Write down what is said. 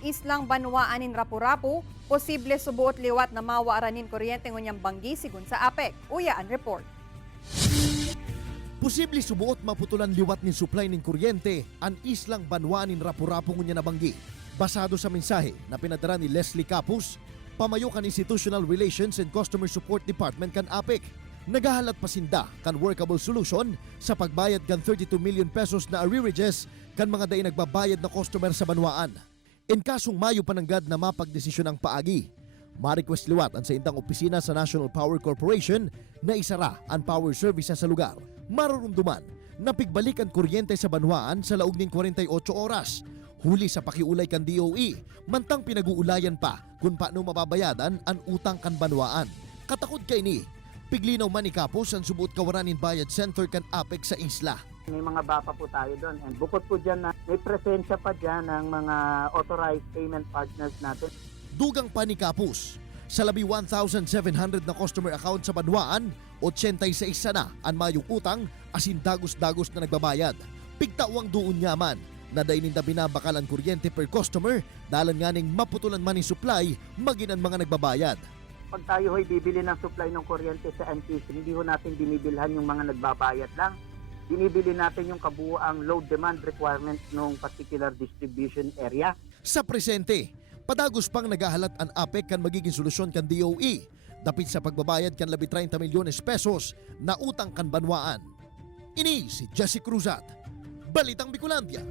Islang Banwaan in Rapu-Rapu, posible subuot liwat na mawaran kuryente ngunyang banggi sigun sa Apec. Uyaan report. Posible subuot maputulan liwat ni supply nin kuryente ang Islang Banwaan in Rapu-Rapu ngunya na banggi. Basado sa mensahe na pinadala ni Leslie Capus, pamayo kan Institutional Relations and Customer Support Department kan Apec. Nagahalat pasinda kan workable solution sa pagbayad kan 32 million pesos na arrearages kan mga day nagbabayad na customer sa Banwaan. In kasong Mayo pananggad na mapagdesisyon ang paagi, ma-request liwat ang sa intang opisina sa National Power Corporation na isara ang power service sa lugar. Marurumduman na pigbalik ang kuryente sa Banwaan sa laog ning 48 oras. Huli sa pakiulay kan DOE, mantang pinag-uulayan pa kung paano mababayadan ang utang kan Banwaan. Katakod kay ni, piglinaw man ni Capos ang subuot kawaranin bayad center kan Apec sa isla. May mga bapa po tayo doon. And bukod po dyan na may presensya pa dyan ng mga authorized payment partners natin. Dugang pa ni Capos, sa labi 1,700 na customer account sa Banwaan, 86 na ang mayong utang asin dagos-dagos na nagbabayad. Pigtawang doon yaman na daininda binabakal ang kuryente per customer dalan nga ning maputulan man ni supply magin ang mga nagbabayad. Pag tayo ho'y bibili ng supply ng kuryente sa NTC, hindi ho natin binibilhan yung mga nagbabayad lang. Binibili natin yung kabuuang load demand requirement ng particular distribution area. Sa presente, padagos pang nagahalat ang Apec kan magiging solusyon kan DOE dapit sa pagbabayad kan labi 30 milyones pesos na utang kan Banwaan. Ini si Jesse Cruzat, Balitang Bicolandia.